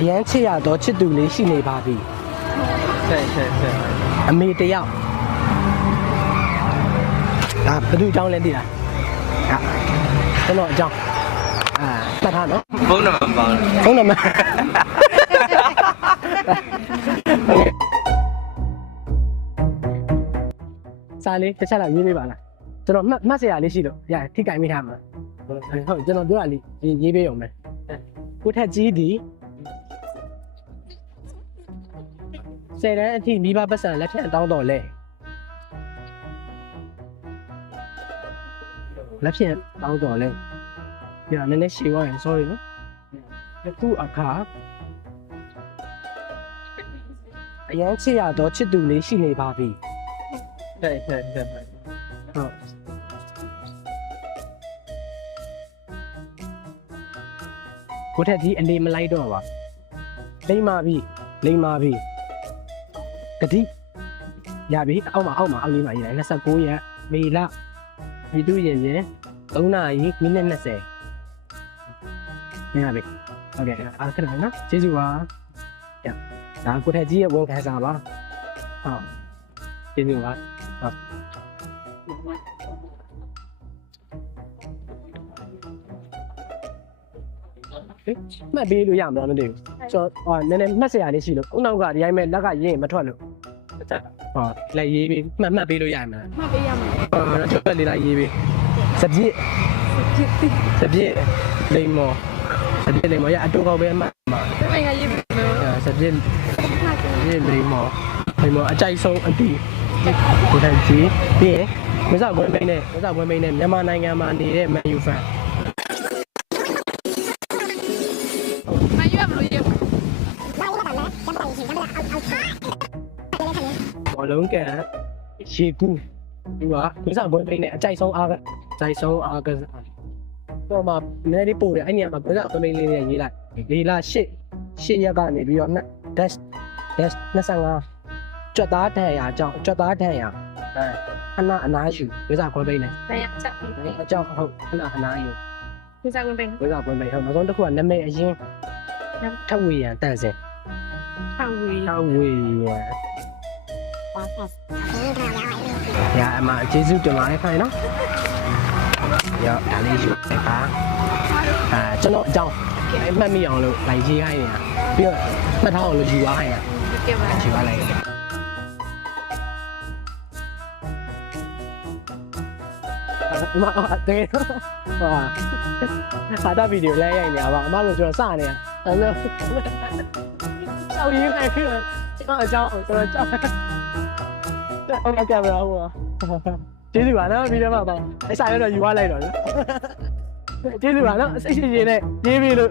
အရန်ချစ်ရတော့ချစ်သူလေးရှိနေပါပြီဆက်ဆက်ဆက်အမေတယောက်ဒါဘယ်သူအကြောင်းလဲသိလားဟာကျွန်တော်အကြောင်းအာပတ်ထားနော်ဖုန်းနံပါတ်ဖုန်းနံပါတ်စာလေးတစ်ချက်လောက်ရေးပေးပါလားကျွန်တော်မှတ်မှတ်စရာလေးရှိလို့ရထိကင်မိထားမှာဟုတ်ကျွန်တော်ပြောတာလေးရေးပေးအောင်မယ်ကိုထက်ကြီးဒီ ဆယ်တန်းအထိမိဘပတ်စံလက်ဖြန့်တောင်းတော်လဲလက်ဖြန့်တောင်းတော်လဲညာနည်းနည်းရှည်သွားရင် sorry နော်အခုအခါအရင်ချစ်ရတော့ချစ်သူလေးရှိနေပါပြီဟဲ့ဟဲ့ဟဲ့ဟုတ်ကိုထက်ကြီးအနေမလိုက်တော့ပါလိမ့်ပါပြီလိမ့်ပါပြီ ဂတိရပြီအောက်မှာအောက်မှာအောက်လေးမှာရေးလိုက်29ရက်မေလဒီတူရင်ရင်3နာရီမိနစ်20ရပြီဟုတ်ကဲ့အားခဏနော်ကျေးဇူးပါရဒါကိုထက်ကြီးရဲ့ဝန်ခံစာပါဟုတ်ကျေးဇူးပါဟုတ်မှတ်ပေးလို့ရမှာမသိဘူး ကျွန်တော်ဟောနည်းနည်းမှတ်စရာလေးရှိလို့ခုနောက်ကဒီတိုင်းမဲ့လက်ကရင်းမထွက်လို့ဟောလက်ရေးပေးမှတ်မှတ်ပေးလို့ရမှာမှတ်ပေးရမယ်ဟောကျွန်တော်လေးလိုက်ရေးပေးစပြည့်စပြည့်လိမ္မောစပြည့်လိမ္မောရအတူကောက်ပဲမှတ်မှာတမင်ကရေးမယ်လို့စပြည့်မှတ်တယ်စပြည့်လိမ္မောလိမ္မောအကြိုက်ဆုံးအတီးကိုထိုင်ကြည့်ပြီးရင်မစကွင်းပိန်းနဲ့မစကွင်းပိန်းနဲ့မြန်မာနိုင်ငံမှာနေတဲ့ Man U fan လုံးကန်ရှေကူဒီကမစကွင်းပိန်းနဲ့အကြိုက်ဆုံးအားကအကြိုက်ဆုံးအားကစားတော့မှနည်းနည်းလေးပို့တယ်အဲ့ညမှာမစကွင်းပိန်းလေးနဲ့ရေးလိုက်လေးလာရှစ်ရှစ်ရက်ကနေပြီးတော့ dash dash 25ကြွက်သားတန်ရာအကြောင်းကြွက်သားတန်ရာအဲခဏအနားယူမစကွင်းပိန်းနဲ့တရားချက်ပြီးအကြောင်းဟုတ်ခဏအနားယူဒီစားဝင်ပင်ဝိဇ္ဇာပွင့်ပိတ်ဟုတ်နောက်ဆုံးတစ်ခုကနာမည်အရင်ထပ်ဝေရန်တန့်စင်ထောက်ဝေးထပ်ဝေရန် ညာအမကျေးဇူးတင်ပါတယ်ခိုင်နော်ရဒါလေးယူလိုက်ပါအာကျွန်တော်အကြောင်းအဲ့မှတ်မိအောင်လို့လိုက်ရေးခိုင်းနေတာပြီးတော့မှတ်ထားအောင်လို့ယူသွားခိုင်းတာကဲပါယူသွားလိုက်အမအတေးဟာဟာတာဗီဒီယိုလဲရိုက်နေတာပါအမတို့ကျွန်တော်စနေတာအဲ့လိုရှောက်ရင်းခိုင်းပြီးတော့ ကျွန်တော်အကြောင်းကျွန်တော်ကြောက်ဟုတ်ကဲ့ကင်မရာဟိုကျေးဇူးပါနော်ဗီဒီယိုမှာပေါ့အဲ့ဆိုင်တော့ယူသွားလိုက်တော့နော်ကျေးဇူးပါနော်စိတ်ရှိရှိနဲ့ရေးပြီးလို့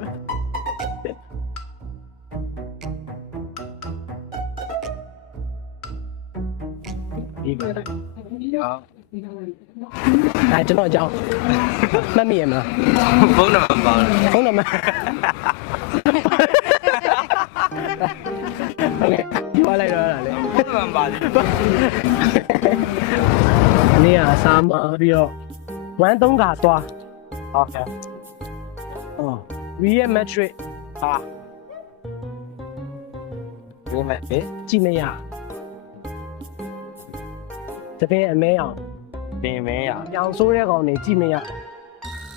ဒီပါလားအဲကျွန်တော်အကြောင်းမှတ်မိရမလားဖုန်းနံပါတ်ပါဖုန်းနံပါတ်ဟု န်းနံပါတ်ပါလေအနည်းအစားမပြီးတော့ဝမ်းသုံးခါသွားဟုတ်ကဲ့ဟော real metric ဟာဒီမဲ့လေကြည့်မရတပည့်အမဲအောင်တင်မဲရပြောင်ဆိုးတဲ့ကောင်နေကြည့်မရ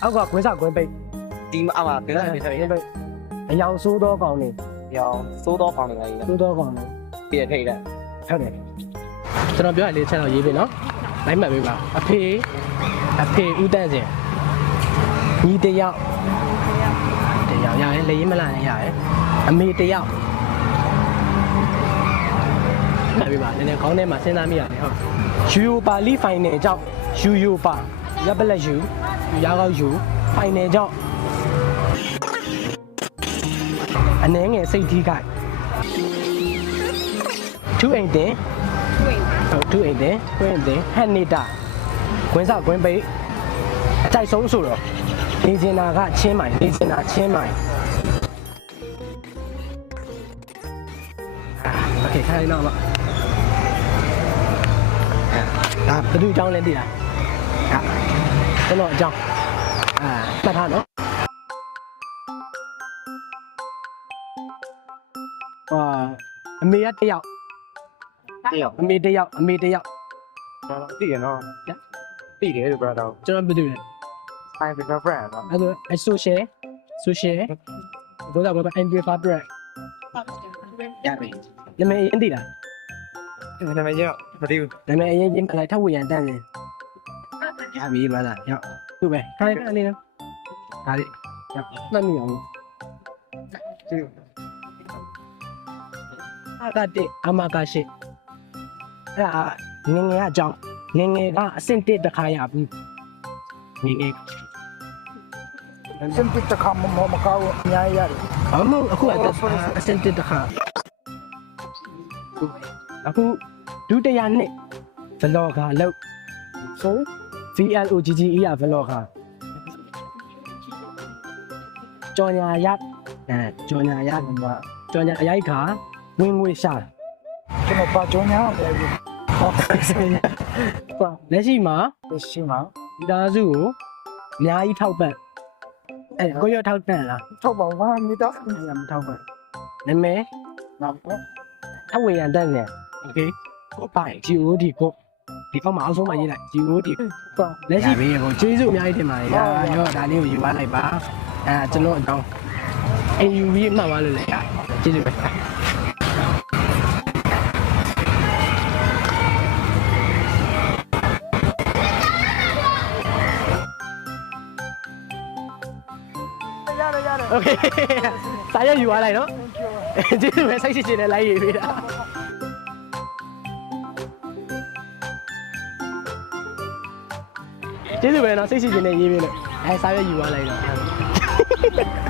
အောက်ကခွဲစားခွဲပိတ်ဒီမှာအမပြန်လာပြီဆိုရင်ပိတ်အယောင်ဆိုးသောကောင်နေရောင်စိုးတော့ပေါင်းနေလိုက်ရဆိုးသောကောင်နေပြည့်ထိတ်တယ် ဟုတ်တယ်ကျွန်တော်ပြောရလေးချက်တော့ရေးပြီနော်လိုက်မှတ်ပေးပါအဖေအဖေဦးတန်းစင်ညီတယောက်တယောက်ရရင်လေရင်မလာနဲ့ရရင်အမေတယောက်မှတ်ပေးပါနည်းနည်းခေါင်းထဲမှာစဉ်းစားမိရတယ်ဟုတ်ယူယိုပါလီဖိုင်နယ်ကြောင့်ယူယိုပါရပ်ပလက်ယူရာကောက်ယူဖိုင်နယ်ကြောင့်အနှဲငယ်စိတ်ထိခိုက် သူအိမ်တင် ဝင် ဟုတ်သူအိမ်တင်ကွင်းတင်ဟန်နေတာကွင်းစားကွင်းပိတ်အကြိုက်ဆုံးဆိုတော့နေကျင်တာကချင်းမိုင်နေကျင်တာချင်းမိုင်အာโอเคခိုင်းတော့ပါဒါဘယ်သူအကြောင်းလဲသိလားဟာကျွန်တော်အကြောင်းအာမှတ်ထားနော် ဟာအမေကတစ်ယောက် တယောက်အမေတစ်ယောက်အမေတစ်ယောက်သိရနော်သိတယ်လို့ပြောတော့ကျွန်တော်ပြတယ်လေဆိုင်က friend နော်အဲ့ဒါအဆိုရှယ်ဆိုရှယ်ဘုရားဘာအန်ဒီဖာဘရက်ရပြီနာမည်အရင်သိလားနာမည်ရောမသိဘူးနာမည်အရင်ချင်းလိုက်ထပ်ဝေရန်တန်းနေရပြီမလားရောက်သူပဲခိုင်းအနေနဲ့ဒါလေးရောက်မှတ်မိအောင်အကတဲ့အမကရှိ အဲ့ဒါငငယ်ကအကြောင်းငငယ်ကအဆင့်တစ်တစ်ခါရပြီငငယ်စင်ပစ်တခါမမမကောက်အများကြီးရတယ်အမအခုအဆင့်တစ်တစ်ခါအခုဒုတိယနှစ်ဘလော့ဂါလောက်ဆို VLOGG ရဘလော့ဂါကြော်ညာရအဲကြော်ညာရမှာကြော်ညာအရိုက်ခါဝင်ငွေရှာကျွန်တော်ပါကြောညာပဲ ဒီ လက်ရှိမှာ ရှိမှာ ဒီသားစုကိုအများကြီးထောက်ပံ့အဲကိုရထောက်ပံ့လား ထောက်ပါဘာမိသား အဲမထောက်ပံ့နာမည် နောက်တော့ အဝေရန်တက်နေโอเคကိုပိုင် GOD ကိုဒီအောက်မှာအောက်ဆုံးမှာရေးလိုက် GOD တော့ လက်ရှိဘေးကိုကျေးဇူးအများကြီးတင်ပါတယ်ညာရောဒါလေးကိုယူပါလိုက်ပါအဲကျွန်တော်အကြောင်း AUV မှတ်သွားလို့လည်းရကျေးဇူးပဲ โอเคစာရွက်ယူသွားလိုက်နော်ကျေးဇူးပဲစိတ်ရှိချင်တယ်လိုက်ရေးပေးတာကျေးဇူးပဲနော်စိတ်ရှိချင်တယ်ရေးပေးလို့အဲစာရွက်ယူသွားလိုက်တော့